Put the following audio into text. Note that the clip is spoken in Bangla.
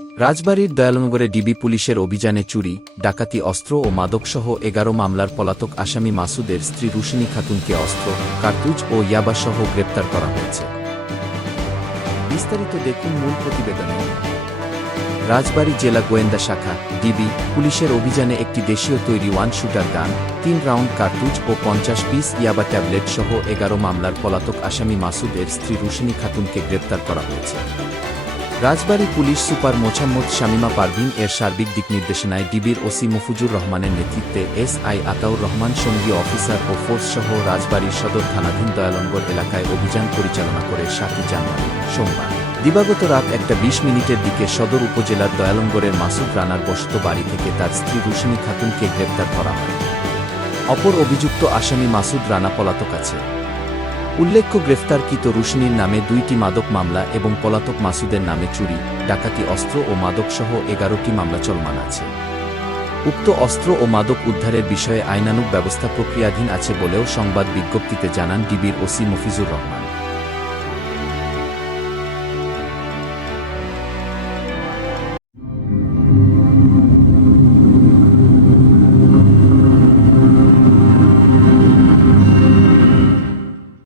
রাজবাড়ীর দয়ালনগরে ডিবি পুলিশের অভিযানে চুরি, ডাকাতি, অস্ত্র ও মাদকসহ এগারো মামলার পলাতক আসামি মাসুদের স্ত্রী রুশিনী খাতুনকে অস্ত্র, কার্তুজ ও ইয়াবাসহ গ্রেপ্তার করা হয়েছে। বিস্তারিত দেখুন মূল প্রতিবেদনে। রাজবাড়ী জেলা গোয়েন্দা শাখা, ডিবি, পুলিশের অভিযানে একটি দেশীয় তৈরি ওয়ান শুটার গান, তিন রাউন্ড কার্তুজ ও পঞ্চাশ পিস ইয়াবা ট্যাবলেট সহ এগারো মামলার পলাতক আসামি মাসুদের স্ত্রী রুশিনী খাতুনকে গ্রেপ্তার করা হয়েছে। রাজবাড়ী পুলিশ সুপার মোছাম্মদ শামিমা পারভিন এর সার্বিক দিক নির্দেশনায় ডিবির ওসি মফুজুর রহমানের নেতৃত্বে এস আই আতাউর রহমান সঙ্গী অফিসার ও ফোর্স সহ রাজবাড়ীর সদর থানাধীন দয়ালঙ্গর এলাকায় অভিযান পরিচালনা করে সাতই জানুয়ারি সোমবার। দিবাগত রাত একটা বিশ মিনিটের দিকে সদর উপজেলার দয়ালঙ্গরের মাসুদ রানার বসত বাড়ি থেকে তার স্ত্রী রুশিনী খাতুনকে গ্রেপ্তার করা হয়। অপর অভিযুক্ত আসামি মাসুদ রানা পলাতক আছে। উল্লেখ্য গ্রেফতারকৃত রুশনির নামে দুইটি মাদক মামলা এবং পলাতক মাসুদের নামে চুরি, ডাকাতি অস্ত্র ও মাদকসহ এগারোটি মামলা চলমান আছে। উক্ত অস্ত্র ও মাদক উদ্ধারের বিষয়ে আইনানুক ব্যবস্থা প্রক্রিয়াধীন আছে বলেও সংবাদ বিজ্ঞপ্তিতে জানান ডিবির ওসি মফিজুর রহমান।